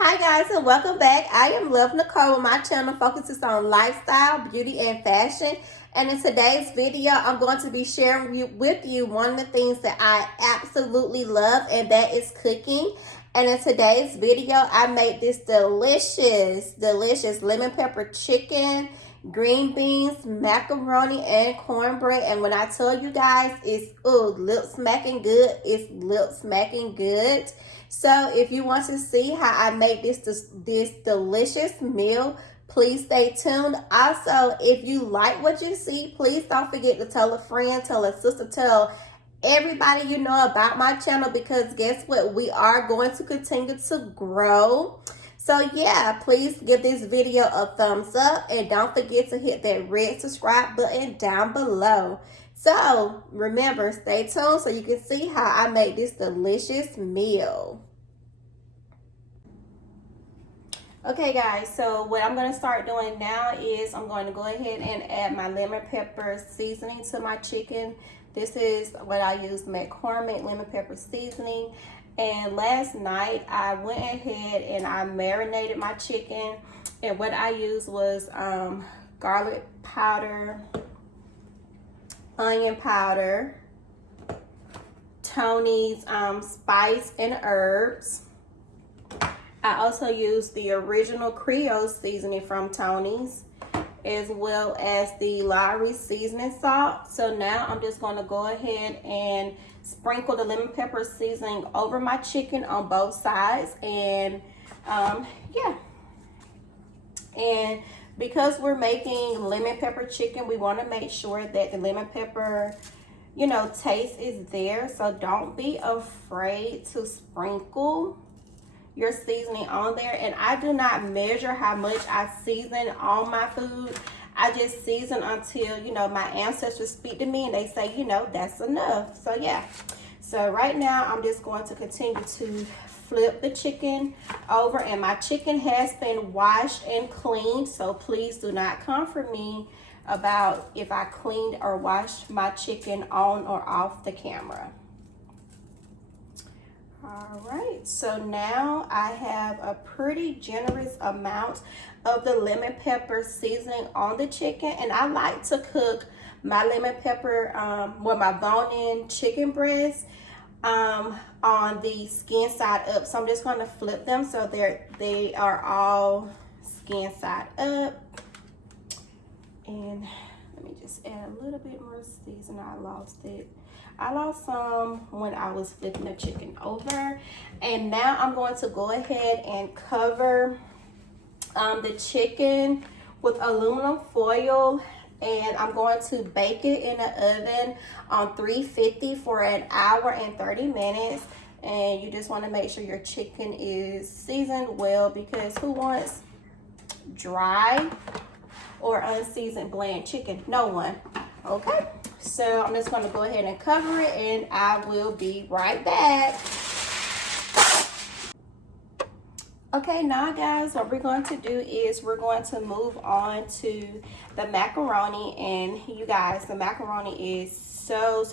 Hi guys and welcome back. I am LoveNicole. My channel focuses on lifestyle, beauty, and fashion. And in today's video, I'm going to be sharing with you one of the things that I absolutely love, and that is cooking. And in today's video, I made this delicious lemon pepper chicken, green beans, macaroni, and cornbread. And when I tell you guys, it's lip smacking good. It's lip smacking good. So if you want to see how I make this delicious meal, please stay tuned. Also, if you like what you see, please don't forget to tell a friend, tell a sister, tell everybody you know about my channel, because guess what? We are going to continue to grow. So yeah, please give this video a thumbs up and don't forget to hit that red subscribe button down below. So remember, stay tuned so you can see how I make this delicious meal. Okay guys, so what I'm going to start doing now is I'm going to go ahead and add my lemon pepper seasoning to my chicken. This is what I use, McCormick lemon pepper seasoning. And last night I went ahead and I marinated my chicken, and what I used was garlic powder, onion powder, Tony's spice and herbs. I also used the original Creole seasoning from Tony's, as well as the Lowry seasoning salt. So now I'm just going to go ahead and sprinkle the lemon pepper seasoning over my chicken on both sides. And yeah. And because we're making lemon pepper chicken, we want to make sure that the lemon pepper, taste is there. So don't be afraid to sprinkle your seasoning on there. And I do not measure how much I season on my food. I just season until, my ancestors speak to me and they say, that's enough. So yeah. So right now I'm just going to continue to flip the chicken over, and my chicken has been washed and cleaned. So please do not come for me about if I cleaned or washed my chicken on or off the camera. All right, so now I have a pretty generous amount of the lemon pepper seasoning on the chicken, and I like to cook my lemon pepper, my bone-in chicken breast on the skin side up. So I'm just going to flip them so they are all skin side up. And let me just add a little bit more seasoning. I lost it. I lost some when I was flipping the chicken over. And now I'm going to go ahead and cover the chicken with aluminum foil, and I'm going to bake it in the oven on 350 for an hour and 30 minutes. And you just want to make sure your chicken is seasoned well, because who wants dry or unseasoned bland chicken? No one. Okay, so I'm just going to go ahead and cover it, and I will be right back. Okay, now guys, what we're going to do is we're going to move on to the macaroni. And you guys, the macaroni is so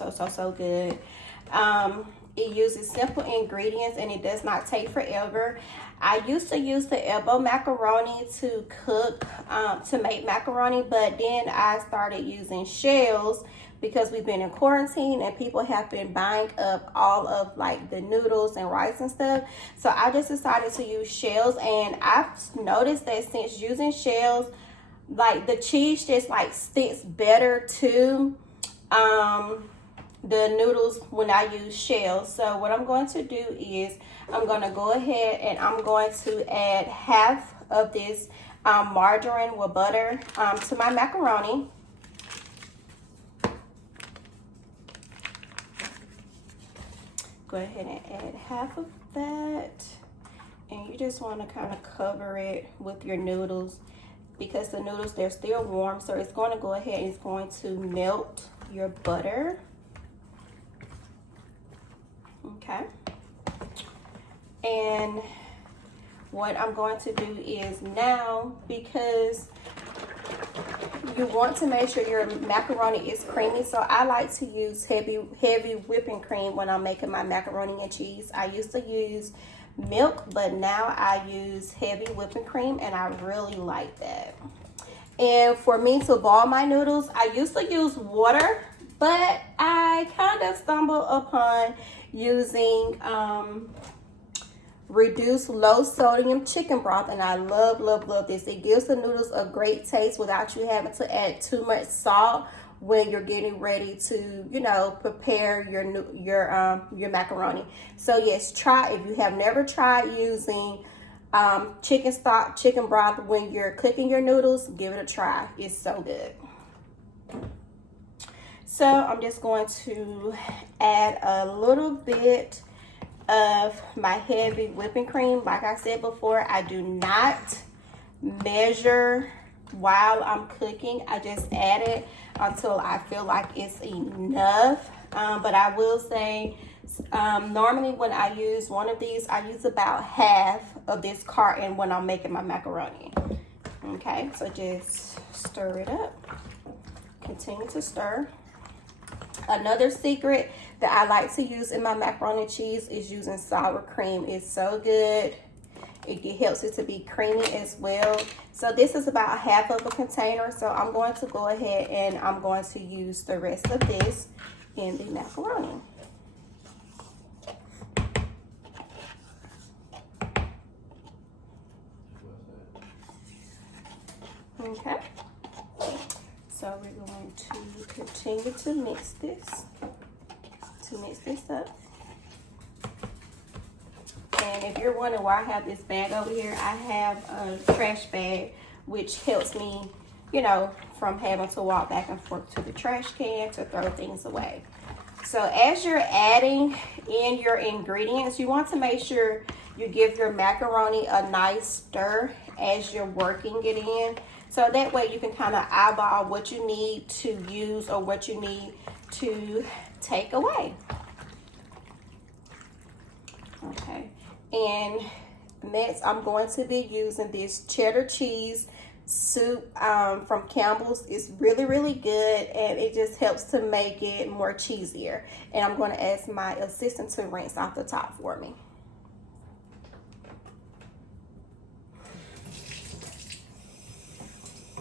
good. It uses simple ingredients and it does not take forever. I used to use the elbow macaroni to cook, to make macaroni, but then I started using shells because we've been in quarantine and people have been buying up all of like the noodles and rice and stuff. So I just decided to use shells, and I've noticed that since using shells, like the cheese just like sticks better to the noodles when I use shells. So what I'm going to do is I'm going to go ahead and I'm going to add half of this margarine with butter to my macaroni. Go ahead and add half of that, and you just want to kind of cover it with your noodles, because the noodles, they're still warm, so it's going to go ahead and it's going to melt your butter. Okay, and what I'm going to do is now, because you want to make sure your macaroni is creamy, so I like to use heavy whipping cream when I'm making my macaroni and cheese. I used to use milk, but now I use heavy whipping cream, and I really like that. And for me to boil my noodles, I used to use water, but I kind of stumbled upon using reduced low sodium chicken broth, and I love this. It gives the noodles a great taste without you having to add too much salt when you're getting ready to, you know, prepare your macaroni. So yes, try, if you have never tried using chicken stock, chicken broth when you're cooking your noodles, give it a try. It's so good. So I'm just going to add a little bit of my heavy whipping cream. Like I said before, I do not measure while I'm cooking. I just add it until I feel like it's enough. But I will say, normally when I use one of these, I use about half of this carton when I'm making my macaroni. Okay, so just stir it up. Continue to stir. Another secret that I like to use in my macaroni and cheese is using sour cream. It's so good. It helps it to be creamy as well. So this is about half of a container. So I'm going to go ahead and I'm going to use the rest of this in the macaroni. Okay. So we're going to continue to mix this up. And if you're wondering why I have this bag over here, I have a trash bag, which helps me, you know, from having to walk back and forth to the trash can to throw things away. So as you're adding in your ingredients, you want to make sure you give your macaroni a nice stir as you're working it in. So that way you can kind of eyeball what you need to use or what you need to take away. Okay, and next I'm going to be using this cheddar cheese soup from Campbell's. It's really good, and it just helps to make it more cheesier. And I'm going to ask my assistant to rinse off the top for me.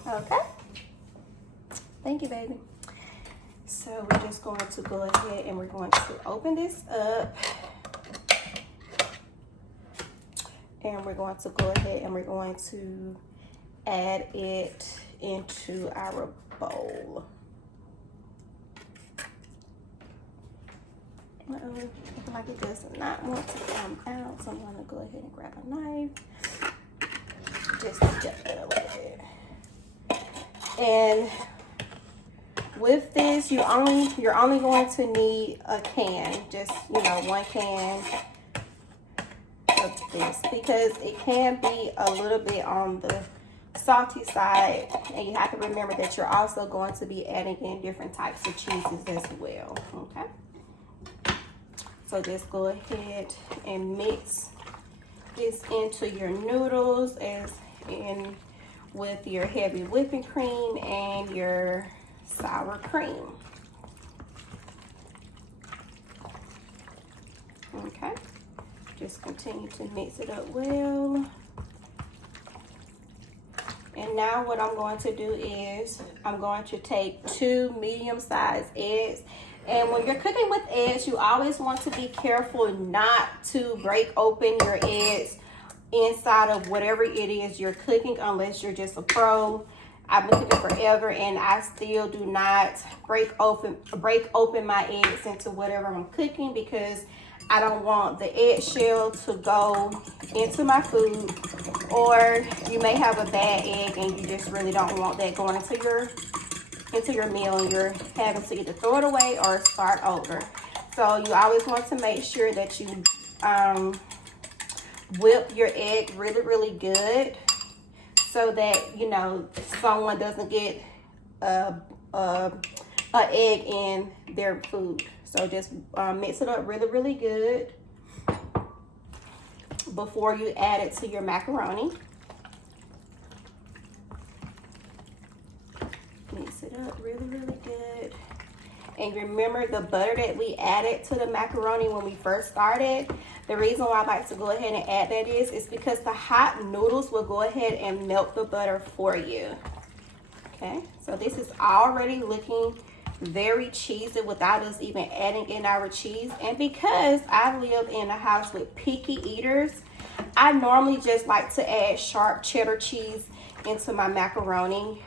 Okay, thank you, baby. So we're just going to go ahead and we're going to open this up, and we're going to go ahead and we're going to add it into our bowl. Looking like it does not want to come out, so I'm going to go ahead and grab a knife just to get it a little bit. And with this, you're only going to need a can, just, you know, one can of this, because it can be a little bit on the salty side, and you have to remember that you're also going to be adding in different types of cheeses as well. Okay, so just go ahead and mix this into your noodles as in with your heavy whipping cream and your sour cream. Okay, just continue to mix it up well. And now what I'm going to do is I'm going to take 2 medium-sized eggs. And when you're cooking with eggs, you always want to be careful not to break open your eggs inside of whatever it is you're cooking, unless you're just a pro. I've been cooking forever, and I still do not break open my eggs into whatever I'm cooking, because I don't want the eggshell to go into my food, or you may have a bad egg and you just really don't want that going into your meal, and you're having to either throw it away or start over. So you always want to make sure that you whip your egg really good, so that, you know, someone doesn't get a egg in their food. So just mix it up really good before you add it to your macaroni. Mix it up really good. And remember the butter that we added to the macaroni when we first started? The reason why I like to go ahead and add that is because the hot noodles will go ahead and melt the butter for you. Okay, so this is already looking very cheesy without us even adding in our cheese. And because I live in a house with picky eaters, I normally just like to add sharp cheddar cheese into my macaroni.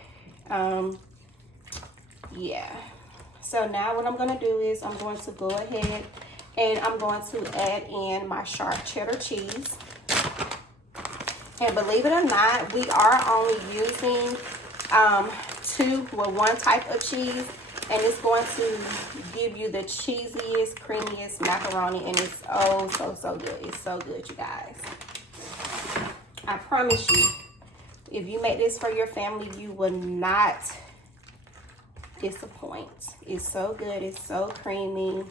Yeah. So now what I'm going to do is I'm going to go ahead and I'm going to add in my sharp cheddar cheese. And believe it or not, we are only using one type of cheese, and it's going to give you the cheesiest, creamiest macaroni, and it's so good. It's so good, you guys. I promise you, if you make this for your family, you will not disappoint. It's so good. It's so creamy.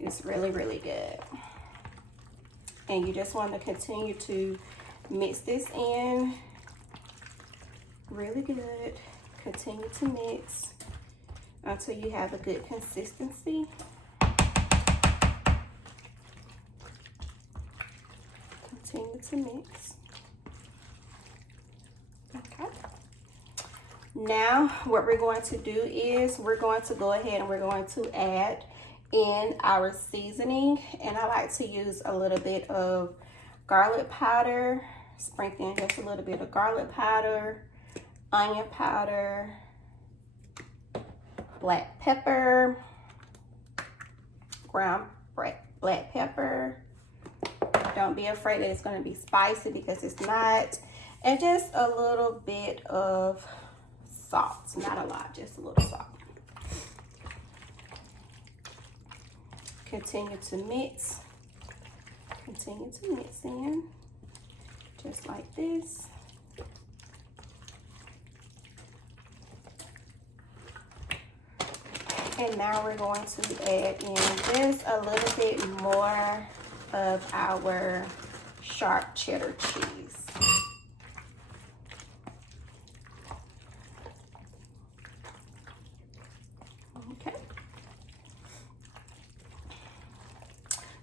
It's really good. And you just want to continue to mix this in really good. Continue to mix until you have a good consistency. Continue to mix. Okay. Now what we're going to do is we're going to go ahead and we're going to add in our seasoning, and I like to use a little bit of garlic powder, sprinkling just a little bit of garlic powder, onion powder, black pepper, ground black pepper. Don't be afraid that it's going to be spicy, because it's not. And just a little bit of salt, not a lot, just a little salt. Continue to mix. Continue to mix in, just like this. And now we're going to add in just a little bit more of our sharp cheddar cheese. Okay.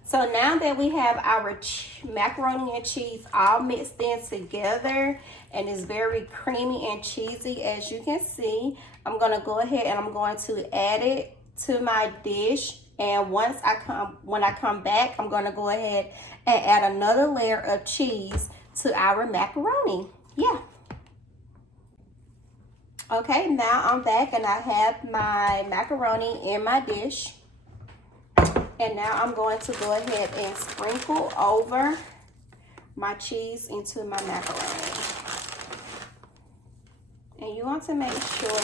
So now that we have our macaroni and cheese all mixed in together, and it's very creamy and cheesy, as you can see, I'm going to go ahead and I'm going to add it to my dish. And when I come back, I'm going to go ahead and add another layer of cheese to our macaroni. Yeah. Okay, now I'm back and I have my macaroni in my dish. And now I'm going to go ahead and sprinkle over my cheese into my macaroni. And you want to make sure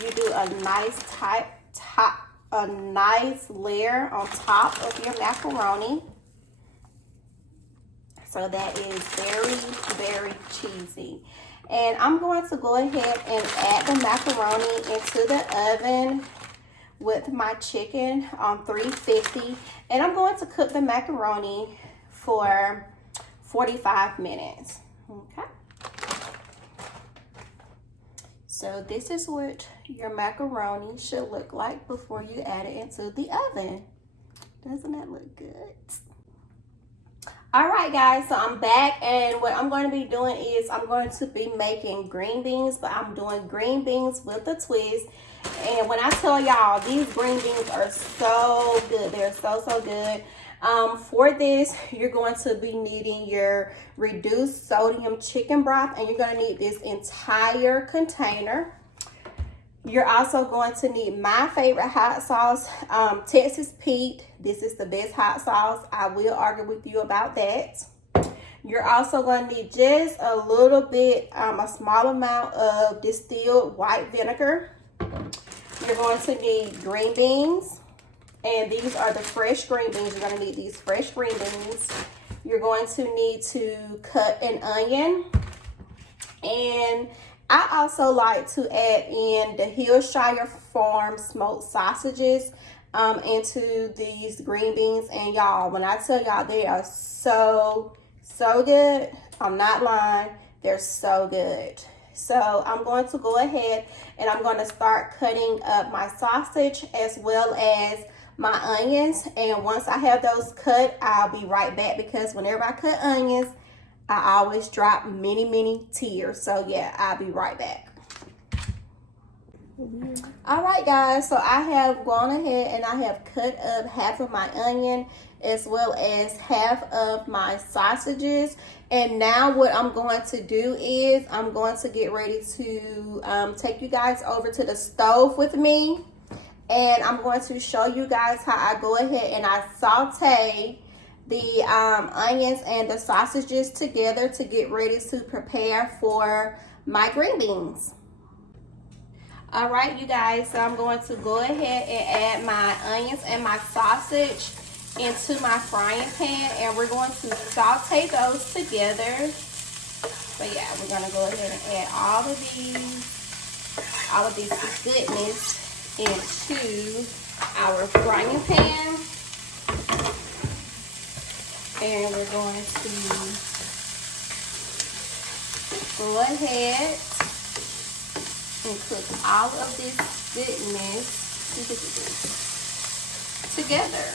you do a nice layer on top of your macaroni. So that is very cheesy. And I'm going to go ahead and add the macaroni into the oven with my chicken on 350. And I'm going to cook the macaroni for 45 minutes. Okay. So this is what your macaroni should look like before you add it into the oven. Doesn't that look good? All right, guys, so I'm back, and what I'm going to be doing is I'm going to be making green beans, but I'm doing green beans with a twist. And when I tell y'all, these green beans are so good. They're so good. For this, you're going to be needing your reduced sodium chicken broth, and you're going to need this entire container. You're also going to need my favorite hot sauce, Texas Pete. This is the best hot sauce. I will argue with you about that. You're also going to need just a little bit, a small amount of distilled white vinegar. You're going to need green beans. And these are the fresh green beans. You're going to need these fresh green beans. You're going to need to cut an onion. And I also like to add in the Hillshire Farm smoked sausages into these green beans. And y'all, when I tell y'all, they are so good. I'm not lying. They're so good. So I'm going to go ahead and I'm going to start cutting up my sausage as well as my onions. And once I have those cut, I'll be right back, because whenever I cut onions, I always drop many tears. So yeah, I'll be right back. All right, guys, so I have gone ahead and I have cut up half of my onion as well as half of my sausages. And now what I'm going to do is I'm going to get ready to take you guys over to the stove with me. And I'm going to show you guys how I go ahead and I saute the onions and the sausages together to get ready to prepare for my green beans. All right, you guys, so I'm going to go ahead and add my onions and my sausage into my frying pan, and we're going to saute those together. So yeah, we're gonna go ahead and add all of this goodness into our frying pan. And we're going to go ahead and cook all of this goodness together.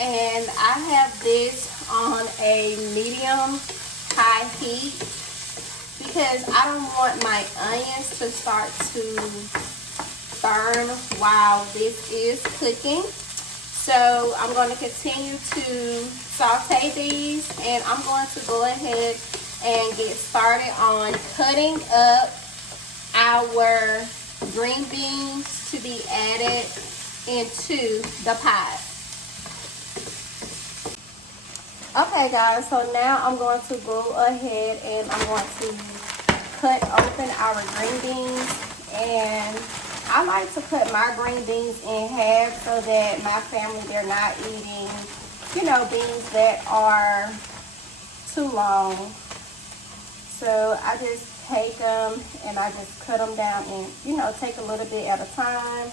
And I have this on a medium-high heat because I don't want my onions to start to burn while this is cooking. So I'm going to continue to saute these, and I'm going to go ahead and get started on cutting up our green beans to be added into the pot. Okay, guys, so now I'm going to go ahead and I'm going to cut open our green beans. And I like to cut my green beans in half so that my family, they're not eating, you know, beans that are too long. So I just take them and I just cut them down and, you know, take a little bit at a time.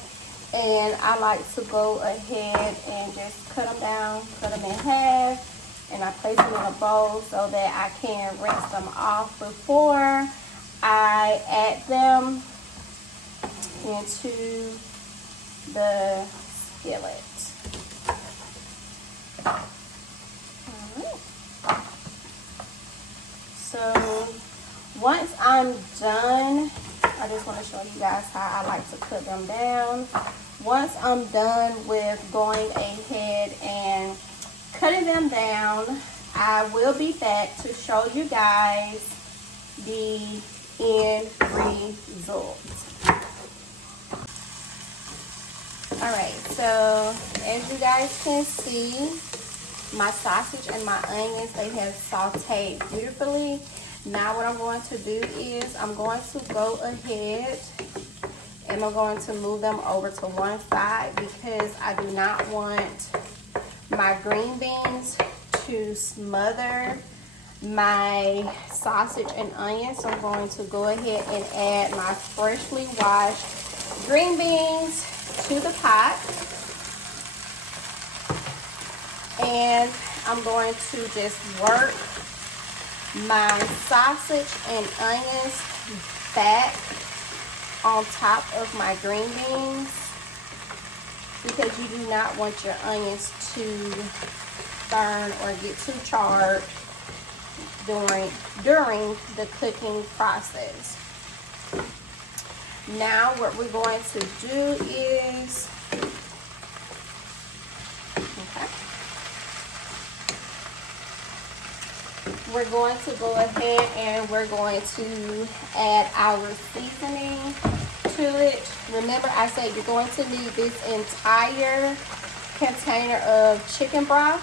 And I like to go ahead and just cut them down, cut them in half. And I place them in a bowl so that I can rinse them off before I add them into the skillet. Alright. So once I'm done, I just want to show you guys how I like to cut them down. Once I'm done with going ahead and cutting them down, I will be back to show you guys the end result. Alright, so as you guys can see, my sausage and my onions, they have sauteed beautifully. Now what I'm going to do is I'm going to go ahead and I'm going to move them over to one side because I do not want my green beans to smother my sausage and onions. So I'm going to go ahead and add my freshly washed green beans to the pot. And I'm going to just work my sausage and onions back on top of my green beans, because you do not want your onions to burn or get too charred during the cooking process. Now what we're going to do is, we're going to go ahead and we're going to add our seasoning to it. Remember, I said you're going to need this entire container of chicken broth.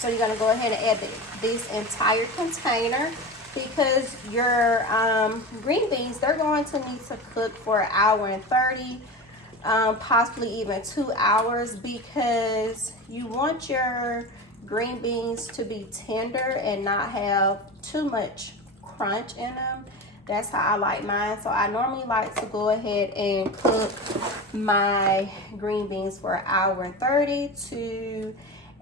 So you're going to go ahead and add this entire container, because your green beans, they're going to need to cook for 1 hour and 30, possibly even 2 hours, because you want your green beans to be tender and not have too much crunch in them. That's how I like mine. So I normally like to go ahead and cook my green beans for 1 hour and 30 to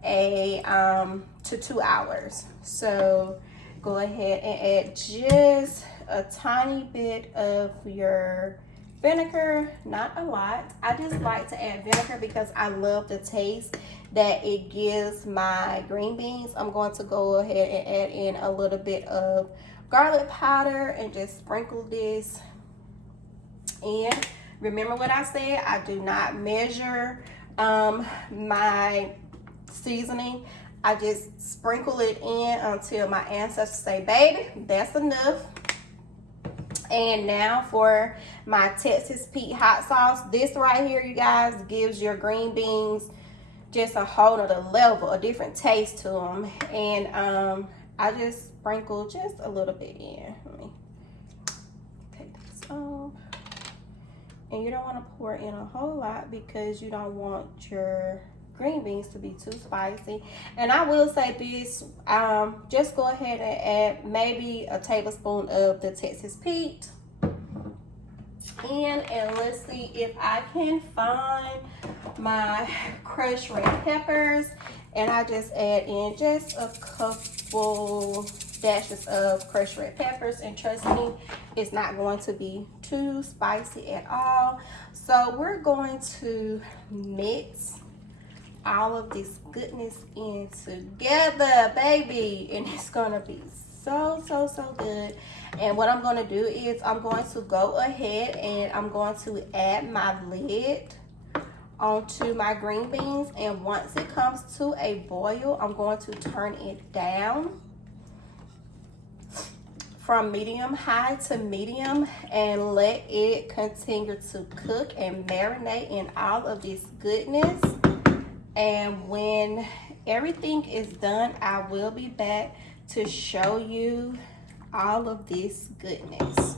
to 2 hours. So go ahead and add just a tiny bit of your vinegar, not a lot. I just like to add vinegar because I love the taste that it gives my green beans. I'm going to go ahead and add in a little bit of garlic powder and just sprinkle this in. Remember what I said, I do not measure my seasoning. I just sprinkle it in until my ancestors say, baby, that's enough. And now for my Texas Pete hot sauce. This right here, you guys, gives your green beans just a whole nother level, a different taste to them. And I just sprinkle just a little bit in. Let me take this off. And you don't want to pour in a whole lot because you don't want your green beans to be too spicy. And I will say this, just go ahead and add maybe a tablespoon of the Texas Pete in, and let's see if I can find my crushed red peppers, and I just add in just a couple dashes of crushed red peppers, and trust me, it's not going to be too spicy at all. So we're going to mix all of this goodness in together, baby, and it's gonna be so good. And what I'm gonna do is I'm going to go ahead and I'm going to add my lid onto my green beans, and once it comes to a boil, I'm going to turn it down from medium high to medium and let it continue to cook and marinate in all of this goodness. And when everything is done, I will be back to show you all of this goodness.